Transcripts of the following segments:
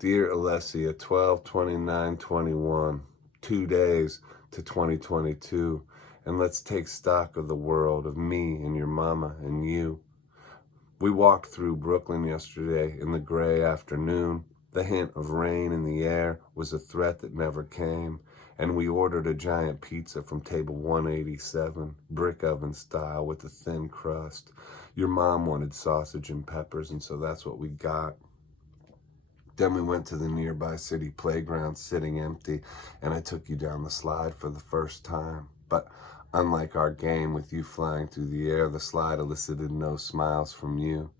Dear Alessia, 12/29/21, 2 days to 2022, and let's take stock of the world, of me and your mama and you. We walked through Brooklyn yesterday in the gray afternoon. The hint of rain in the air was a threat that never came, and we ordered a giant pizza from table 187, brick oven style with a thin crust. Your mom wanted sausage and peppers, and so that's what we got. Then we went to the nearby city playground, sitting empty, and I took you down the slide for the first time. But unlike our game with you flying through the air, the slide elicited no smiles from you.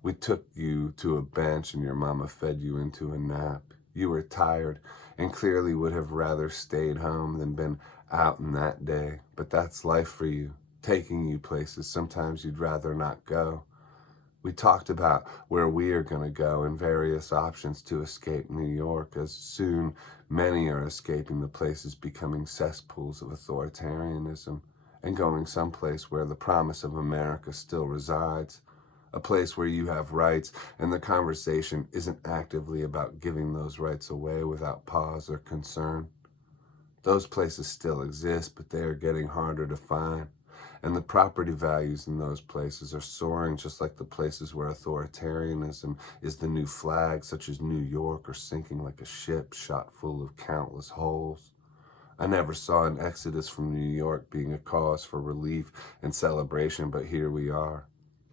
We took you to a bench and your mama fed you into a nap. You were tired and clearly would have rather stayed home than been out in that day. But that's life for you, taking you places sometimes you'd rather not go. We talked about where we are going to go and various options to escape New York, as soon many are escaping the places becoming cesspools of authoritarianism and going someplace where the promise of America still resides, a place where you have rights and the conversation isn't actively about giving those rights away without pause or concern. Those places still exist, but they are getting harder to find. And the property values in those places are soaring, just like the places where authoritarianism is the new flag, such as New York, are sinking like a ship shot full of countless holes. I never saw an exodus from New York being a cause for relief and celebration, but here we are.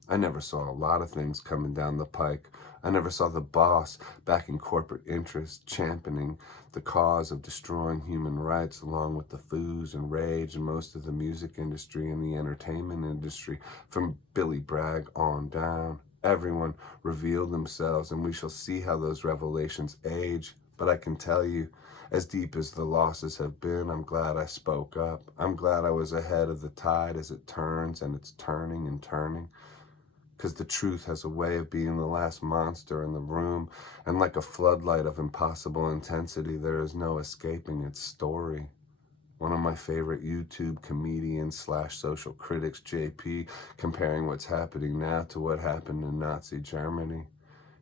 I never saw a lot of things coming down the pike. I never saw the boss backing corporate interests, championing the cause of destroying human rights, along with the foos and rage and most of the music industry and the entertainment industry, from Billy Bragg on down. Everyone revealed themselves, and we shall see how those revelations age. But I can tell you, as deep as the losses have been, I'm glad I spoke up. I'm glad I was ahead of the tide as it turns, and it's turning and turning. Because the truth has a way of being the last monster in the room, and like a floodlight of impossible intensity, there is no escaping its story. One of my favorite YouTube comedians / social critics, JP, comparing what's happening now to what happened in Nazi Germany.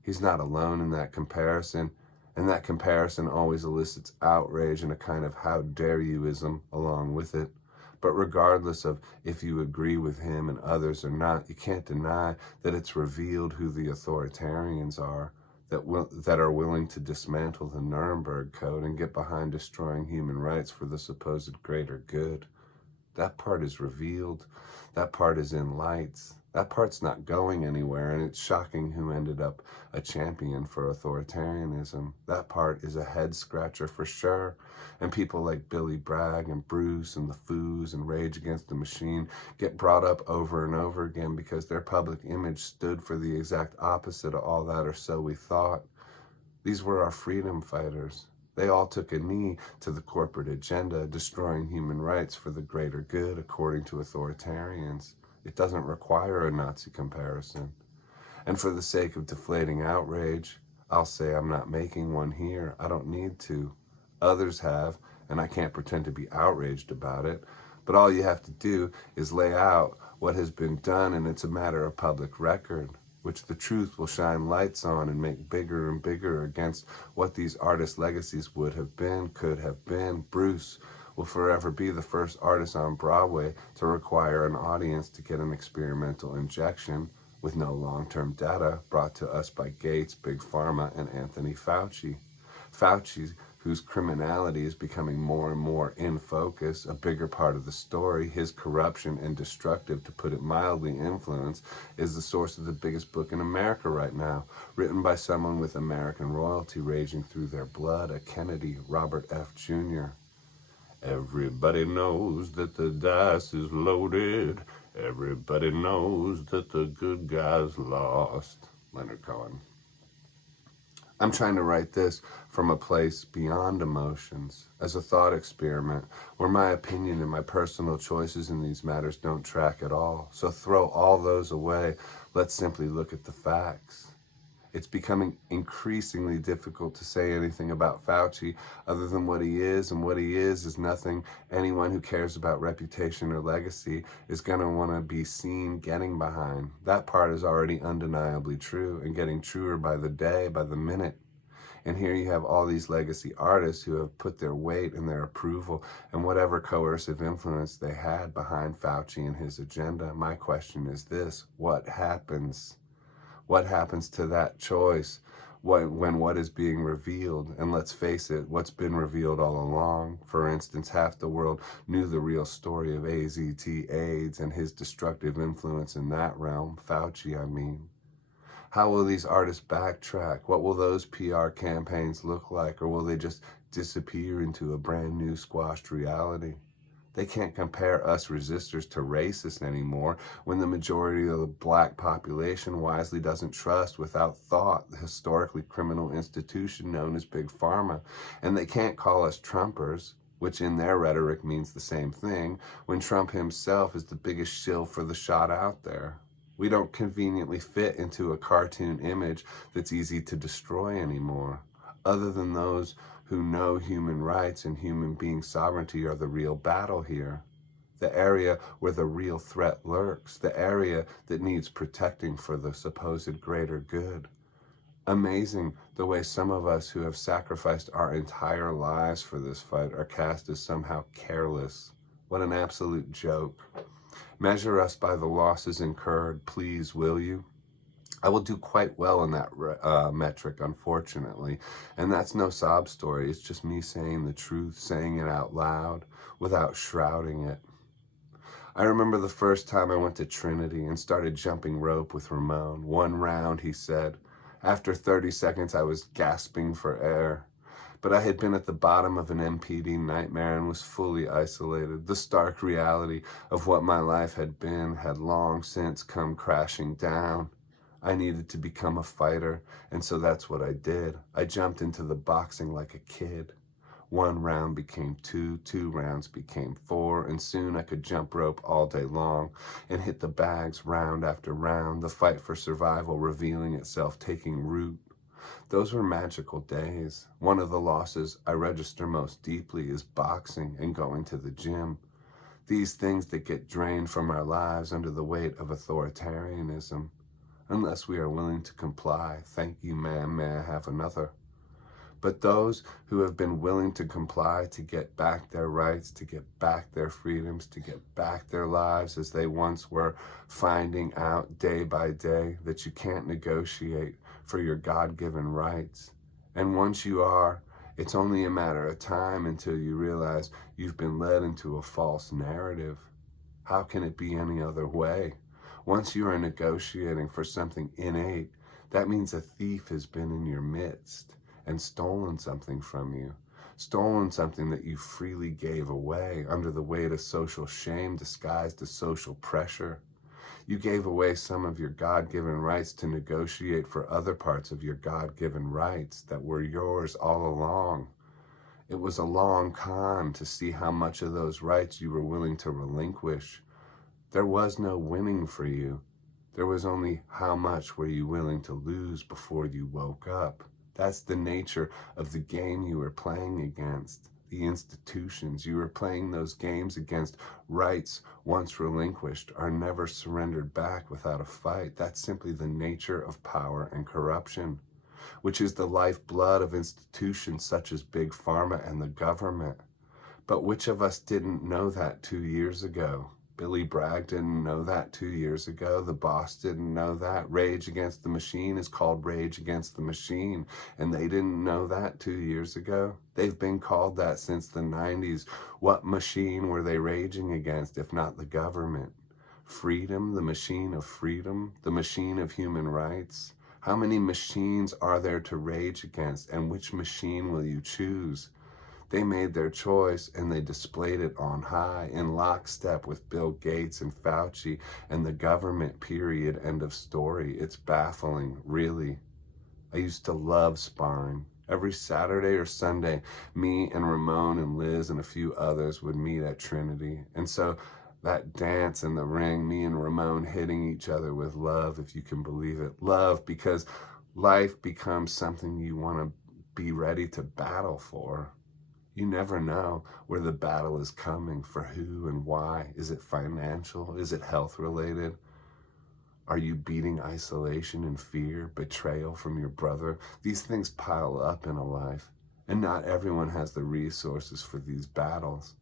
He's not alone in that comparison, and that comparison always elicits outrage and a kind of how dare you-ism along with it. But regardless of if you agree with him and others or not, you can't deny that it's revealed who the authoritarians are that are willing to dismantle the Nuremberg Code and get behind destroying human rights for the supposed greater good. That part is revealed. That part is in lights. That part's not going anywhere, and it's shocking who ended up a champion for authoritarianism. That part is a head-scratcher for sure, and people like Billy Bragg and Bruce and the Foos and Rage Against the Machine get brought up over and over again because their public image stood for the exact opposite of all that, or so we thought. These were our freedom fighters. They all took a knee to the corporate agenda, destroying human rights for the greater good, according to authoritarians. It doesn't require a Nazi comparison. And for the sake of deflating outrage, I'll say I'm not making one here. I don't need to. Others have, and I can't pretend to be outraged about it. But all you have to do is lay out what has been done, and it's a matter of public record, which the truth will shine lights on and make bigger and bigger against what these artists' legacies would have been, could have been. Bruce will forever be the first artist on Broadway to require an audience to get an experimental injection with no long-term data brought to us by Gates, Big Pharma, and Anthony Fauci. Fauci, whose criminality is becoming more and more in focus, a bigger part of the story, his corruption and destructive, to put it mildly, influence, is the source of the biggest book in America right now, written by someone with American royalty raging through their blood, a Kennedy, Robert F. Jr. Everybody knows that the dice is loaded. Everybody knows that the good guys lost. Leonard Cohen. I'm trying to write this from a place beyond emotions, as a thought experiment, where my opinion and my personal choices in these matters don't track at all. So throw all those away. Let's simply look at the facts. It's becoming increasingly difficult to say anything about Fauci other than what he is, and what he is nothing anyone who cares about reputation or legacy is going to want to be seen getting behind. That part is already undeniably true and getting truer by the day, by the minute. And here you have all these legacy artists who have put their weight and their approval and whatever coercive influence they had behind Fauci and his agenda. My question is this: what happens? What happens to that choice when what is being revealed? And let's face it, what's been revealed all along. For instance, half the world knew the real story of AZT AIDS and his destructive influence in that realm. Fauci, I mean. How will these artists backtrack? What will those PR campaigns look like? Or will they just disappear into a brand new squashed reality? They can't compare us resistors to racists anymore when the majority of the black population wisely doesn't trust without thought the historically criminal institution known as Big Pharma. And they can't call us Trumpers, which in their rhetoric means the same thing, when Trump himself is the biggest shill for the shot out there. We don't conveniently fit into a cartoon image that's easy to destroy anymore. Other than those who know human rights and human being sovereignty are the real battle here. The area where the real threat lurks, the area that needs protecting for the supposed greater good. Amazing the way some of us who have sacrificed our entire lives for this fight are cast as somehow careless. What an absolute joke. Measure us by the losses incurred, please, will you? I will do quite well in that metric, unfortunately. And that's no sob story. It's just me saying the truth, saying it out loud without shrouding it. I remember the first time I went to Trinity and started jumping rope with Ramon. 1 round, he said. After 30 seconds, I was gasping for air. But I had been at the bottom of an MPD nightmare and was fully isolated. The stark reality of what my life had been had long since come crashing down. I needed to become a fighter, and so that's what I did. I jumped into the boxing like a kid. 1 round became 2, 2 rounds became 4, and soon I could jump rope all day long and hit the bags round after round, the fight for survival revealing itself, taking root. Those were magical days. One of the losses I register most deeply is boxing and going to the gym. These things that get drained from our lives under the weight of authoritarianism. Unless we are willing to comply. Thank you, ma'am, may I have another? But those who have been willing to comply to get back their rights, to get back their freedoms, to get back their lives as they once were, finding out day by day that you can't negotiate for your God-given rights. And once you are, it's only a matter of time until you realize you've been led into a false narrative. How can it be any other way? Once you are negotiating for something innate, that means a thief has been in your midst and stolen something from you, stolen something that you freely gave away under the weight of social shame disguised as social pressure. You gave away some of your God-given rights to negotiate for other parts of your God-given rights that were yours all along. It was a long con to see how much of those rights you were willing to relinquish. There was no winning for you. There was only how much were you willing to lose before you woke up. That's the nature of the game you were playing against, the institutions. You were playing those games against rights once relinquished are never surrendered back without a fight. That's simply the nature of power and corruption, which is the lifeblood of institutions such as Big Pharma and the government. But which of us didn't know that 2 years ago? Billy Bragg didn't know that 2 years ago. The boss didn't know that. Rage Against the Machine is called Rage Against the Machine, and they didn't know that 2 years ago. They've been called that since the 90s. What machine were they raging against if not the government? Freedom, the machine of freedom, the machine of human rights. How many machines are there to rage against, and which machine will you choose? They made their choice and they displayed it on high in lockstep with Bill Gates and Fauci and the government, period, end of story. It's baffling, really. I used to love sparring. Every Saturday or Sunday, me and Ramon and Liz and a few others would meet at Trinity. And so that dance in the ring, me and Ramon hitting each other with love, if you can believe it. Love, because life becomes something you want to be ready to battle for. You never know where the battle is coming, for who and why. Is it financial? Is it health related? Are you beating isolation and fear, betrayal from your brother? These things pile up in a life, and not everyone has the resources for these battles.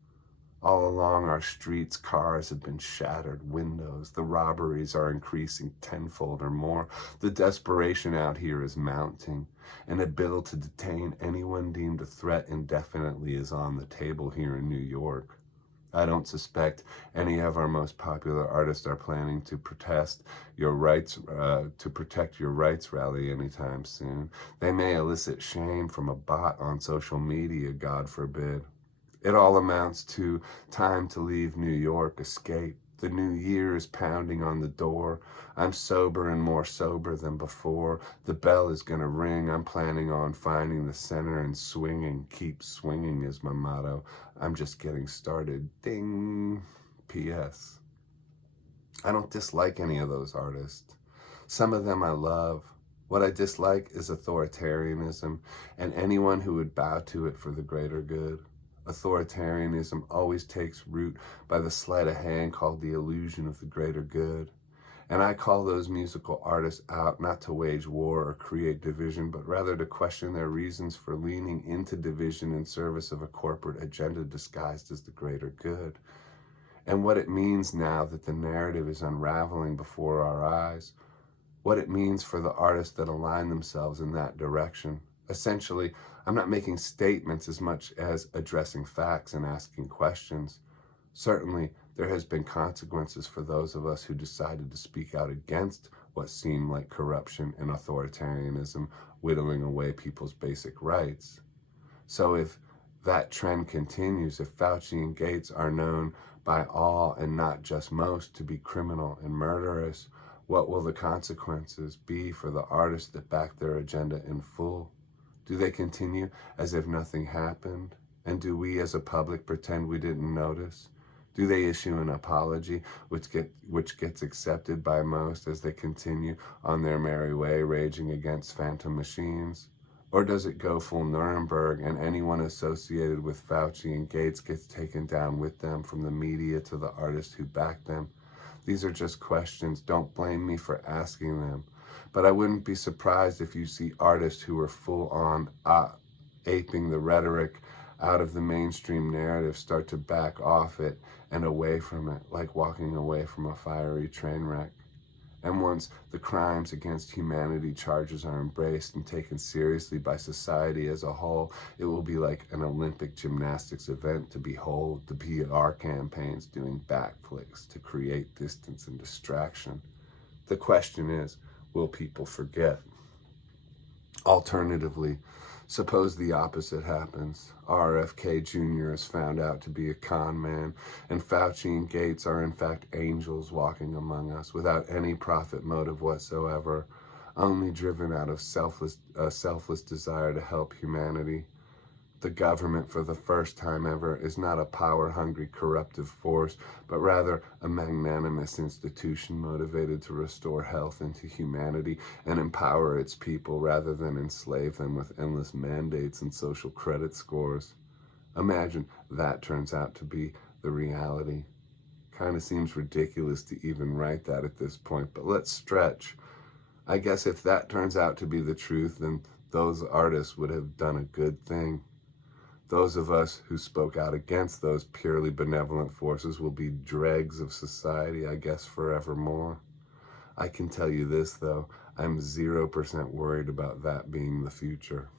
All along our streets, cars have been shattered, windows. The robberies are increasing tenfold or more. The desperation out here is mounting. And a bill to detain anyone deemed a threat indefinitely is on the table here in New York. I don't suspect any of our most popular artists are planning to protest your rights, to protect your rights rally anytime soon. They may elicit shame from a bot on social media, God forbid. It all amounts to time to leave New York, escape. The new year is pounding on the door. I'm sober and more sober than before. The bell is gonna ring. I'm planning on finding the center and swinging. Keep swinging is my motto. I'm just getting started. Ding. P.S. I don't dislike any of those artists. Some of them I love. What I dislike is authoritarianism and anyone who would bow to it for the greater good. Authoritarianism always takes root by the sleight of hand called the illusion of the greater good. And I call those musical artists out not to wage war or create division, but rather to question their reasons for leaning into division in service of a corporate agenda disguised as the greater good. And what it means now that the narrative is unraveling before our eyes, what it means for the artists that align themselves in that direction. Essentially, I'm not making statements as much as addressing facts and asking questions. Certainly, there has been consequences for those of us who decided to speak out against what seemed like corruption and authoritarianism, whittling away people's basic rights. So if that trend continues, if Fauci and Gates are known by all and not just most to be criminal and murderous, what will the consequences be for the artists that back their agenda in full? Do they continue as if nothing happened? And do we as a public pretend we didn't notice? Do they issue an apology which gets accepted by most as they continue on their merry way raging against phantom machines? Or does it go full Nuremberg and anyone associated with Fauci and Gates gets taken down with them, from the media to the artists who back them? These are just questions. Don't blame me for asking them. But I wouldn't be surprised if you see artists who are full on aping the rhetoric out of the mainstream narrative start to back off it and away from it, like walking away from a fiery train wreck. And once the crimes against humanity charges are embraced and taken seriously by society as a whole, it will be like an Olympic gymnastics event to behold the PR campaigns doing backflips to create distance and distraction. The question is, will people forget? Alternatively, suppose the opposite happens. RFK Jr. is found out to be a con man, and Fauci and Gates are in fact angels walking among us without any profit motive whatsoever, only driven out of selfless desire to help humanity. The government, for the first time ever, is not a power-hungry, corruptive force, but rather a magnanimous institution motivated to restore health into humanity and empower its people rather than enslave them with endless mandates and social credit scores. Imagine that turns out to be the reality. Kind of seems ridiculous to even write that at this point, but let's stretch. I guess if that turns out to be the truth, then those artists would have done a good thing. Those of us who spoke out against those purely benevolent forces will be dregs of society, I guess, forevermore. I can tell you this, though, I'm 0% worried about that being the future.